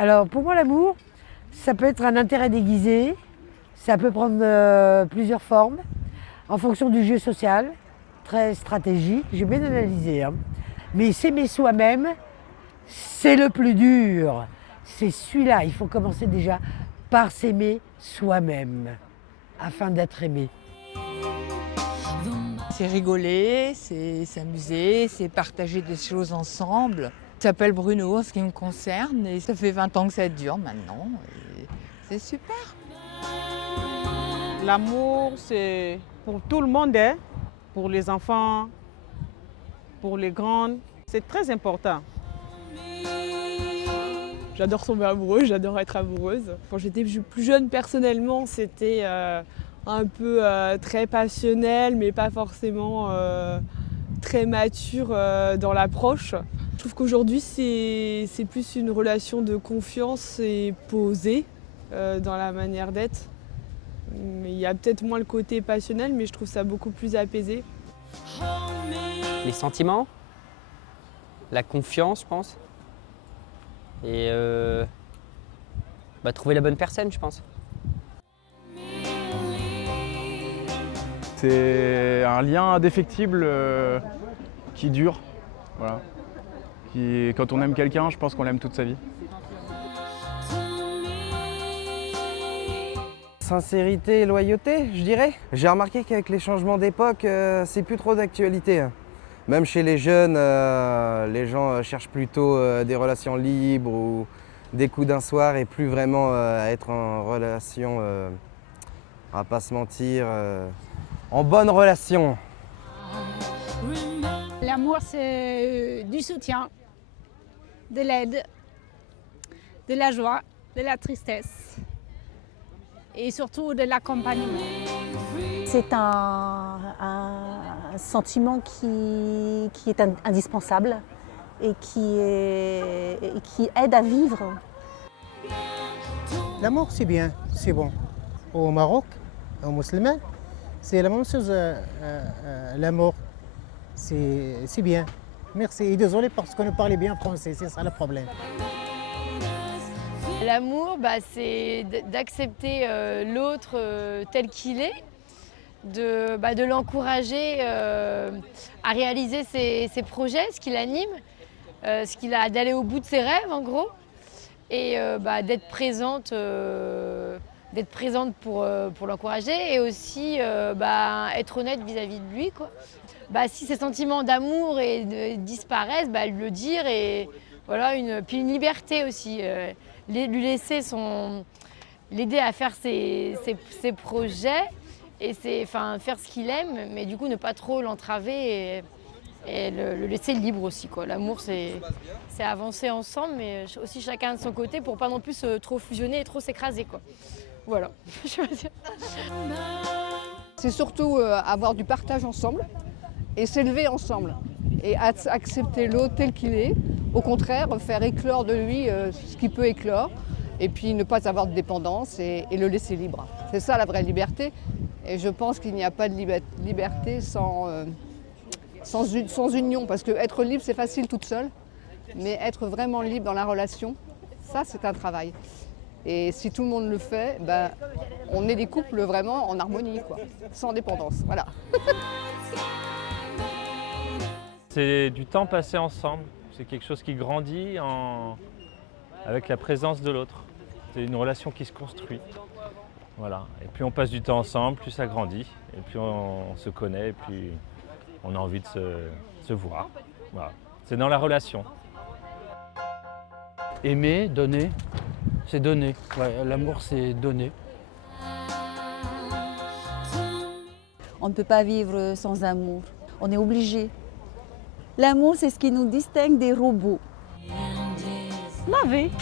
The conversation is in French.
Alors pour moi l'amour, ça peut être un intérêt déguisé, ça peut prendre plusieurs formes en fonction du jeu social, très stratégique, j'ai bien analysé. Mais s'aimer soi-même, c'est le plus dur. C'est celui-là, il faut commencer déjà par s'aimer soi-même afin d'être aimé. C'est rigoler, c'est s'amuser, c'est partager des choses ensemble. Il s'appelle Bruno en ce qui me concerne et ça fait 20 ans que ça dure maintenant. Et c'est super. L'amour, c'est pour tout le monde, hein, pour les enfants, pour les grandes. C'est très important. J'adore tomber amoureuse, j'adore être amoureuse. Quand j'étais plus jeune, personnellement, c'était un peu très passionnel, mais pas forcément très mature dans l'approche. Je trouve qu'aujourd'hui, c'est plus une relation de confiance et posée dans la manière d'être. Mais il y a peut-être moins le côté passionnel, mais je trouve ça beaucoup plus apaisé. Les sentiments, la confiance, je pense. Et trouver la bonne personne, je pense. C'est un lien indéfectible qui dure. Voilà. Quand on aime quelqu'un, je pense qu'on l'aime toute sa vie. Sincérité et loyauté, je dirais. J'ai remarqué qu'avec les changements d'époque, c'est plus trop d'actualité. Même chez les jeunes, les gens cherchent plutôt des relations libres ou des coups d'un soir et plus vraiment à être en relation, on va pas se mentir, en bonne relation. L'amour, c'est du soutien, de l'aide, de la joie, de la tristesse et surtout de l'accompagnement. C'est un sentiment qui est indispensable et qui aide à vivre. L'amour, c'est bien, c'est bon. Au Maroc, aux musulmans, c'est la même chose, l'amour. C'est bien. Merci. Et désolé parce qu'on ne parlait bien français, c'est ça le problème. L'amour, c'est d'accepter l'autre tel qu'il est, de l'encourager à réaliser ses projets, ce qui l'anime, d'aller au bout de ses rêves en gros, et d'être présente pour l'encourager et aussi être honnête vis-à-vis de lui, quoi. Si ses sentiments d'amour disparaissent, le dire et voilà, puis une liberté aussi, lui laisser l'aider à faire ses projets et faire ce qu'il aime, mais du coup ne pas trop l'entraver et le laisser libre aussi, quoi. L'amour, c'est avancer ensemble, mais aussi chacun de son côté pour pas non plus trop fusionner et trop s'écraser, quoi. Voilà. C'est surtout avoir du partage ensemble et s'élever ensemble et accepter l'autre tel qu'il est. Au contraire, faire éclore de lui ce qui peut éclore et puis ne pas avoir de dépendance et le laisser libre. C'est ça la vraie liberté et je pense qu'il n'y a pas de liberté sans union parce que être libre c'est facile toute seule, mais être vraiment libre dans la relation, ça c'est un travail. Et si tout le monde le fait, on est des couples vraiment en harmonie, quoi, sans dépendance. Voilà. C'est du temps passé ensemble. C'est quelque chose qui grandit avec la présence de l'autre. C'est une relation qui se construit. Voilà. Et plus on passe du temps ensemble, plus ça grandit. Et plus on se connaît, et plus on a envie de se voir. Voilà. C'est dans la relation. Aimer, donner, c'est donner. Ouais, l'amour, c'est donner. On ne peut pas vivre sans amour. On est obligé. L'amour, c'est ce qui nous distingue des robots. Laver.